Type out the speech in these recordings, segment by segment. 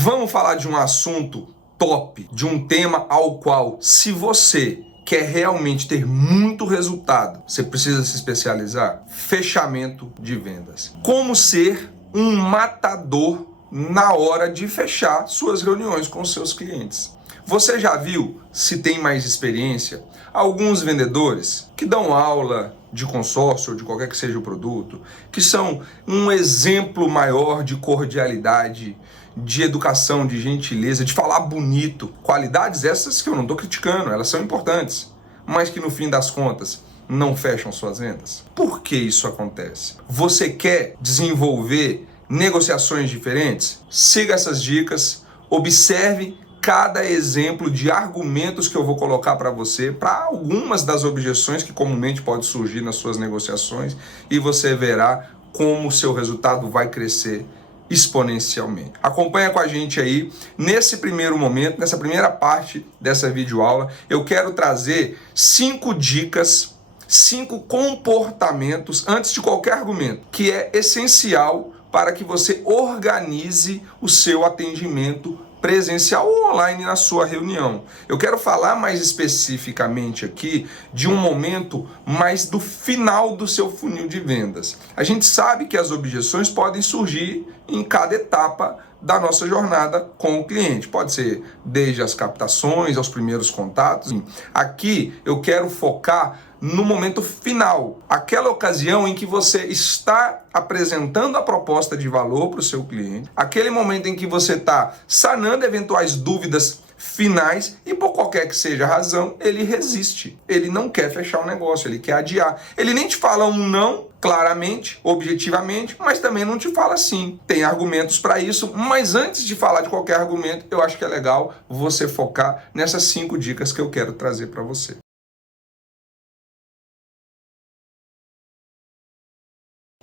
Vamos falar de um assunto top, de um tema ao qual, se você quer realmente ter muito resultado, você precisa se especializar. Fechamento de vendas. Como ser um matador na hora de fechar suas reuniões com seus clientes. Você já viu, se tem mais experiência, alguns vendedores que dão aula de consórcio ou de qualquer que seja o produto, que são um exemplo maior de cordialidade, de educação, de gentileza, de falar bonito. Qualidades essas que eu não estou criticando, elas são importantes, mas que no fim das contas não fecham suas vendas. Por que isso acontece? Você quer desenvolver negociações diferentes? Siga essas dicas, observe cada exemplo de argumentos que eu vou colocar para você, para algumas das objeções que comumente podem surgir nas suas negociações, e você verá como o seu resultado vai crescer exponencialmente. Acompanha com a gente aí. Nesse primeiro momento, nessa primeira parte dessa videoaula, eu quero trazer 5 dicas, 5 comportamentos antes de qualquer argumento, que é essencial para que você organize o seu atendimento presencial ou online na sua reunião. Eu quero falar mais especificamente aqui de um momento mais do final do seu funil de vendas. A gente sabe que as objeções podem surgir em cada etapa da nossa jornada com o cliente. Pode ser desde as captações, aos primeiros contatos. Aqui eu quero focar no momento final, aquela ocasião em que você está apresentando a proposta de valor para o seu cliente, aquele momento em que você está sanando eventuais dúvidas finais e por qualquer que seja a razão, ele resiste. Ele não quer fechar o negócio, ele quer adiar. Ele nem te fala um não claramente, objetivamente, mas também não te fala sim. Tem argumentos para isso, mas antes de falar de qualquer argumento, eu acho que é legal você focar nessas 5 dicas que eu quero trazer para você.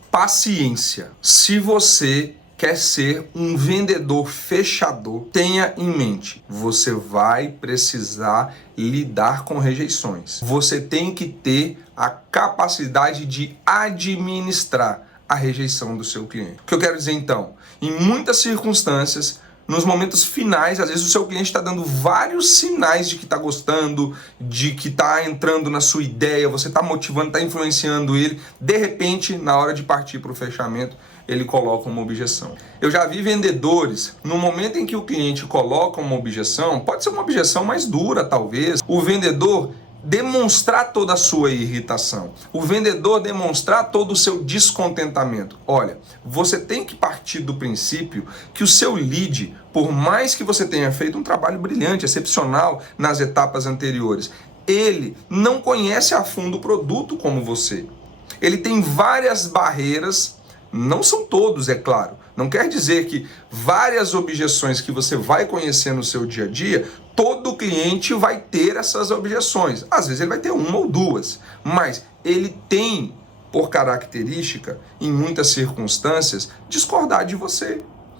Paciência. Se você quer ser um vendedor fechador, tenha em mente, você vai precisar lidar com rejeições. Você tem que ter a capacidade de administrar a rejeição do seu cliente. O que eu quero dizer então? Em muitas circunstâncias, nos momentos finais, às vezes o seu cliente está dando vários sinais de que está gostando, de que está entrando na sua ideia, você está motivando, está influenciando ele. De repente, na hora de partir para o fechamento, ele coloca uma objeção. Eu já vi vendedores, no momento em que o cliente coloca uma objeção, pode ser uma objeção mais dura talvez, o vendedor demonstrar toda a sua irritação, o vendedor demonstrar todo o seu descontentamento. Olha, você tem que partir do princípio que o seu lead, por mais que você tenha feito um trabalho brilhante, excepcional nas etapas anteriores, ele não conhece a fundo o produto como você. Ele tem várias barreiras, não são todos, é claro. Não quer dizer que várias objeções que você vai conhecer no seu dia a dia, todo cliente vai ter essas objeções. Às vezes ele vai ter uma ou duas, mas ele tem, por característica, em muitas circunstâncias, discordar de você.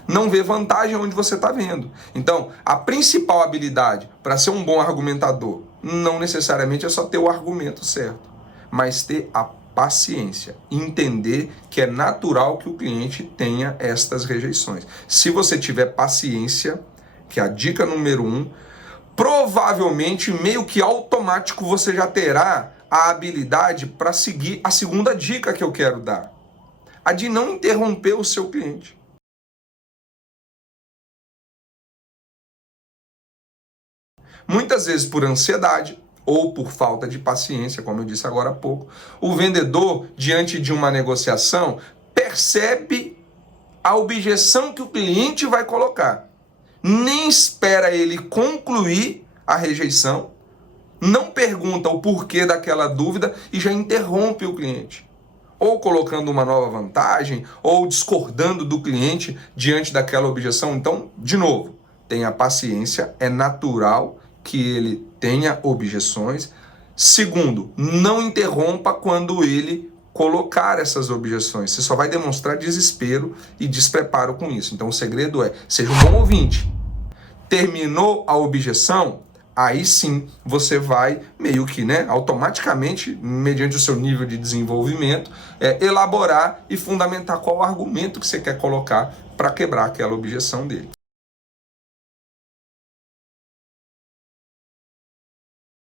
Não vê vantagem onde você está vendo. Então, a principal habilidade para ser um bom argumentador, não necessariamente é só ter o argumento certo, mas ter a paciência, entender que é natural que o cliente tenha estas rejeições. Se você tiver paciência, que é a dica número 1, provavelmente, meio que automático, você já terá a habilidade para seguir a segunda dica que eu quero dar, a de não interromper o seu cliente. Muitas vezes por ansiedade, ou por falta de paciência, como eu disse agora há pouco, o vendedor, diante de uma negociação, percebe a objeção que o cliente vai colocar. Nem espera ele concluir a rejeição, não pergunta o porquê daquela dúvida e já interrompe o cliente. Ou colocando uma nova vantagem, ou discordando do cliente diante daquela objeção. Então, de novo, tenha paciência, é natural que ele tenha objeções. Segundo, não interrompa quando ele colocar essas objeções. Você só vai demonstrar desespero e despreparo com isso. Então o segredo é, seja um bom ouvinte. Terminou a objeção, aí sim você vai meio que, automaticamente, mediante o seu nível de desenvolvimento, elaborar e fundamentar qual argumento que você quer colocar para quebrar aquela objeção dele.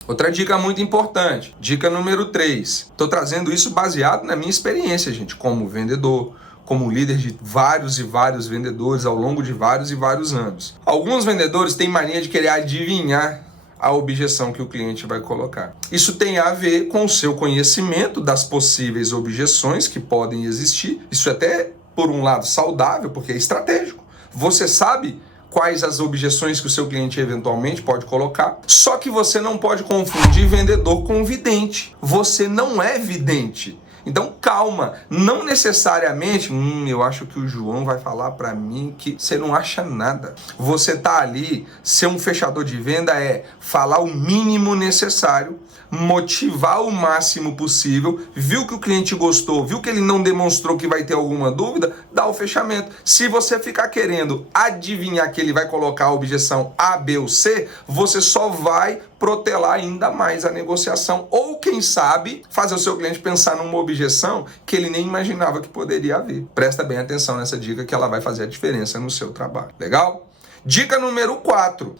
Outra dica muito importante, dica número 3. Estou trazendo isso baseado na minha experiência, gente, como vendedor, como líder de vários e vários vendedores ao longo de vários e vários anos. Alguns vendedores têm mania de querer adivinhar a objeção que o cliente vai colocar. Isso tem a ver com o seu conhecimento das possíveis objeções que podem existir. Isso é até, por um lado, saudável, porque é estratégico. Você sabe quais as objeções que o seu cliente eventualmente pode colocar. Só que você não pode confundir vendedor com vidente. Você não é vidente. Então calma, não necessariamente, eu acho que o João vai falar para mim que você não acha nada. Você tá ali, ser um fechador de venda é falar o mínimo necessário, motivar o máximo possível, viu que o cliente gostou, viu que ele não demonstrou que vai ter alguma dúvida, dá o fechamento. Se você ficar querendo adivinhar que ele vai colocar a objeção A, B ou C, você só vai protelar ainda mais a negociação, ou quem sabe fazer o seu cliente pensar numa objeção que ele nem imaginava que poderia haver. Presta bem atenção nessa dica que ela vai fazer a diferença no seu trabalho. Legal? Dica número 4.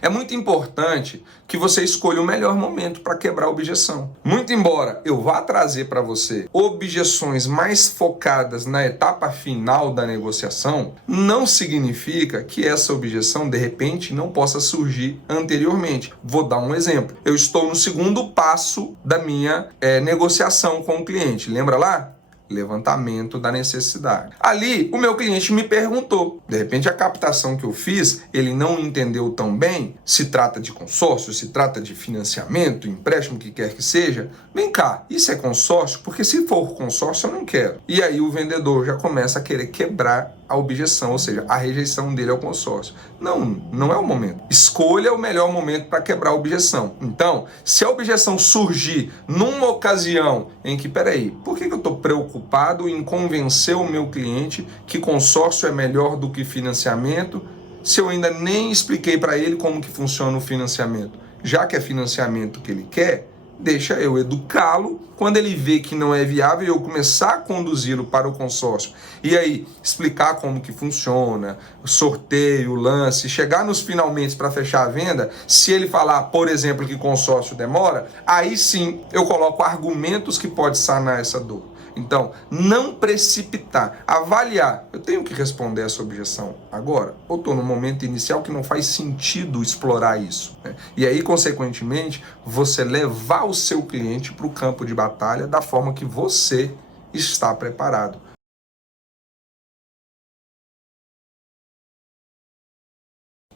É muito importante que você escolha o melhor momento para quebrar a objeção. Muito embora eu vá trazer para você objeções mais focadas na etapa final da negociação, não significa que essa objeção, de repente, não possa surgir anteriormente. Vou dar um exemplo. Eu estou no segundo passo da minha negociação com o cliente. Lembra lá? Levantamento da necessidade. Ali, o meu cliente me perguntou. De repente, a captação que eu fiz, ele não entendeu tão bem. Se trata de consórcio, se trata de financiamento, empréstimo, o que quer que seja. Vem cá, isso é consórcio? Porque se for consórcio, eu não quero. E aí o vendedor já começa a querer quebrar a objeção, ou seja, a rejeição dele ao consórcio. Não é o momento. Escolha o melhor momento para quebrar a objeção. Então, se a objeção surgir numa ocasião em que, peraí, por que eu estou preocupado em convencer o meu cliente que consórcio é melhor do que financiamento, se eu ainda nem expliquei para ele como que funciona o financiamento? Já que é financiamento que ele quer, deixa eu educá-lo. Quando ele vê que não é viável, eu começar a conduzi-lo para o consórcio. E aí, explicar como que funciona, o sorteio, o lance, chegar nos finalmente para fechar a venda. Se ele falar, por exemplo, que consórcio demora, aí sim eu coloco argumentos que pode sanar essa dor. Então, não precipitar, avaliar. Eu tenho que responder essa objeção agora? Ou estou no momento inicial que não faz sentido explorar isso? Né? E aí, consequentemente, você levar o seu cliente para o campo de batalha da forma que você está preparado.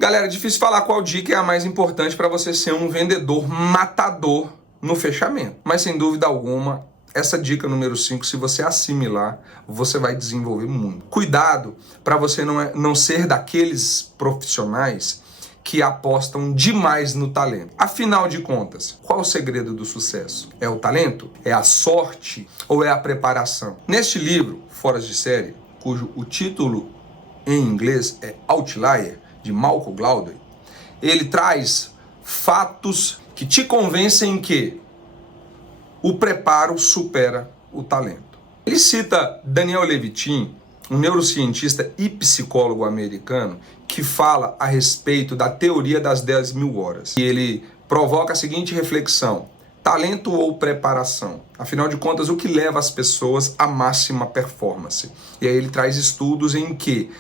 Galera, é difícil falar qual dica é a mais importante para você ser um vendedor matador no fechamento. Mas, sem dúvida alguma, essa dica número 5, se você assimilar, você vai desenvolver muito. Cuidado para você não ser daqueles profissionais que apostam demais no talento. Afinal de contas, qual o segredo do sucesso? É o talento? É a sorte? Ou é a preparação? Neste livro, Fora de Série, cujo o título em inglês é Outlier, de Malcolm Gladwell, ele traz fatos que te convencem que o preparo supera o talento. Ele cita Daniel Levitin, um neurocientista e psicólogo americano, que fala a respeito da teoria das 10.000 horas. E ele provoca a seguinte reflexão: talento ou preparação? Afinal de contas, o que leva as pessoas à máxima performance? E aí ele traz estudos em que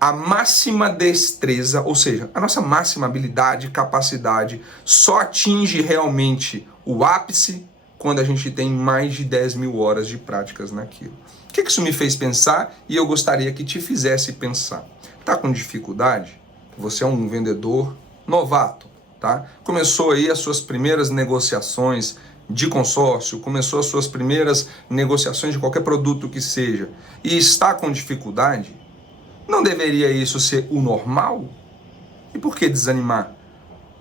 a máxima destreza, ou seja, a nossa máxima habilidade e capacidade só atinge realmente o ápice quando a gente tem mais de 10.000 horas de práticas naquilo. O que isso me fez pensar e eu gostaria que te fizesse pensar? Tá com dificuldade? Você é um vendedor novato, tá? Começou aí as suas primeiras negociações de consórcio, começou as suas primeiras negociações de qualquer produto que seja e está com dificuldade? Não deveria isso ser o normal? E por que desanimar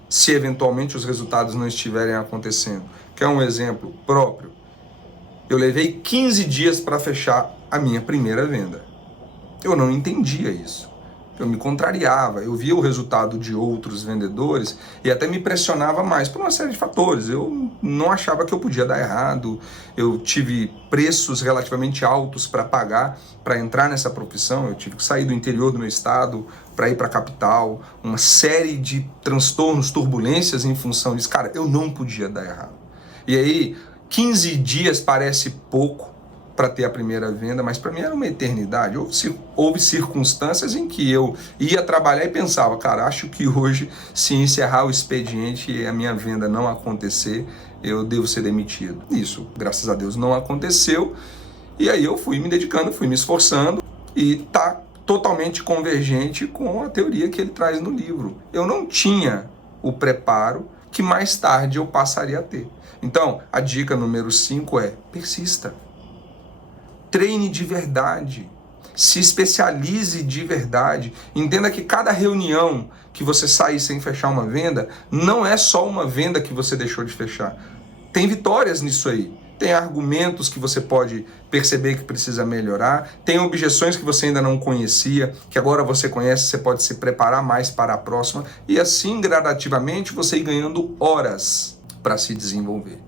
se eventualmente os resultados não estiverem acontecendo? Quer um exemplo próprio? Eu levei 15 dias para fechar a minha primeira venda. Eu não entendia isso. Eu me contrariava, eu via o resultado de outros vendedores e até me pressionava mais por uma série de fatores. Eu não achava que eu podia dar errado, eu tive preços relativamente altos para pagar para entrar nessa profissão, eu tive que sair do interior do meu estado para ir para a capital, uma série de transtornos, turbulências em função disso. Cara, eu não podia dar errado. E aí, 15 dias parece pouco para ter a primeira venda, mas para mim era uma eternidade. Houve circunstâncias em que eu ia trabalhar e pensava, cara, acho que hoje, se encerrar o expediente e a minha venda não acontecer, eu devo ser demitido. Isso, graças a Deus, não aconteceu. E aí eu fui me dedicando, fui me esforçando e tá totalmente convergente com a teoria que ele traz no livro. Eu não tinha o preparo que mais tarde eu passaria a ter. Então, a dica número 5 é: persista. Treine de verdade, se especialize de verdade, entenda que cada reunião que você sair sem fechar uma venda, não é só uma venda que você deixou de fechar. Tem vitórias nisso aí, tem argumentos que você pode perceber que precisa melhorar, tem objeções que você ainda não conhecia, que agora você conhece, você pode se preparar mais para a próxima, e assim gradativamente você ir ganhando horas para se desenvolver.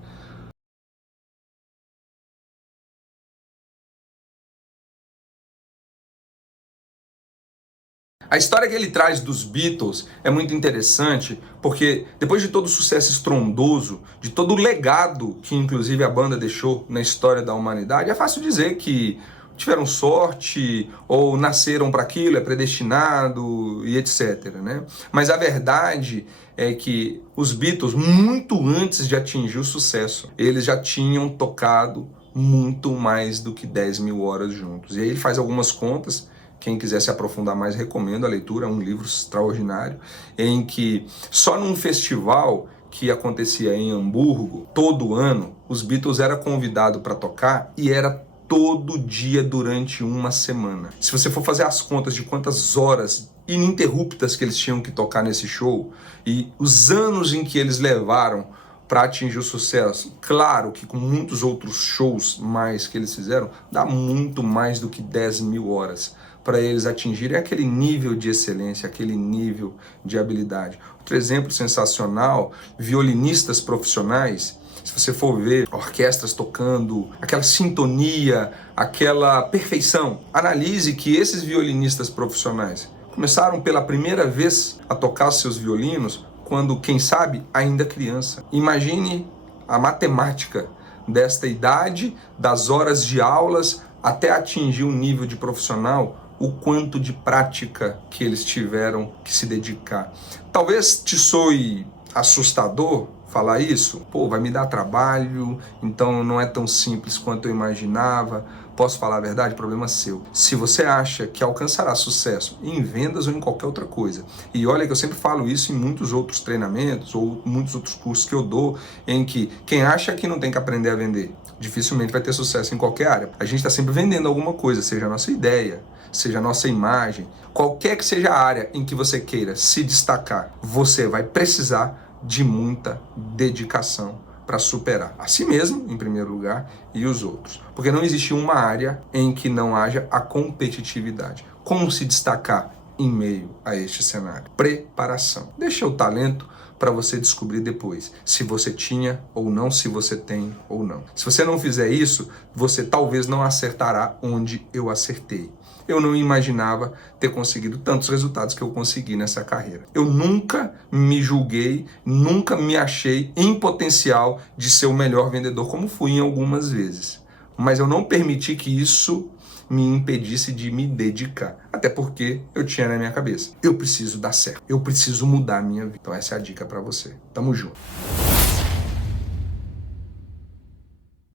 A história que ele traz dos Beatles é muito interessante, porque depois de todo o sucesso estrondoso, de todo o legado que inclusive a banda deixou na história da humanidade, é fácil dizer que tiveram sorte ou nasceram para aquilo, é predestinado e etc, né? Mas a verdade é que os Beatles, muito antes de atingir o sucesso, eles já tinham tocado muito mais do que 10 mil horas juntos. E aí ele faz algumas contas. Quem quiser se aprofundar mais, recomendo a leitura, é um livro extraordinário, em que só num festival que acontecia em Hamburgo, todo ano, os Beatles eram convidados para tocar e era todo dia durante uma semana. Se você for fazer as contas de quantas horas ininterruptas que eles tinham que tocar nesse show e os anos em que eles levaram para atingir o sucesso, claro que com muitos outros shows mais que eles fizeram, dá muito mais do que 10 mil horas para eles atingirem aquele nível de excelência, aquele nível de habilidade. Outro exemplo sensacional, violinistas profissionais, se você for ver orquestras tocando, aquela sintonia, aquela perfeição, analise que esses violinistas profissionais começaram pela primeira vez a tocar seus violinos quando, quem sabe, ainda criança. Imagine a matemática desta idade, das horas de aulas, até atingir um nível de profissional, o quanto de prática que eles tiveram que se dedicar. Talvez te soe assustador falar isso. Pô, vai me dar trabalho, então não é tão simples quanto eu imaginava. Posso falar a verdade? Problema seu. Se você acha que alcançará sucesso em vendas ou em qualquer outra coisa, e olha que eu sempre falo isso em muitos outros treinamentos ou muitos outros cursos que eu dou, em que quem acha que não tem que aprender a vender, dificilmente vai ter sucesso em qualquer área. A gente está sempre vendendo alguma coisa, seja a nossa ideia, seja a nossa imagem, qualquer que seja a área em que você queira se destacar, você vai precisar de muita dedicação para superar a si mesmo, em primeiro lugar, e os outros. Porque não existe uma área em que não haja a competitividade. Como se destacar em meio a este cenário? Preparação. Deixa o talento para você descobrir depois se você tinha ou não, se você tem ou não. Se você não fizer isso, você talvez não acertará onde eu acertei. Eu não imaginava ter conseguido tantos resultados que eu consegui nessa carreira. Eu nunca me julguei, nunca me achei em potencial de ser o melhor vendedor, como fui em algumas vezes. Mas eu não permiti que isso me impedisse de me dedicar. Até porque eu tinha na minha cabeça: eu preciso dar certo, eu preciso mudar a minha vida. Então essa é a dica para você. Tamo junto.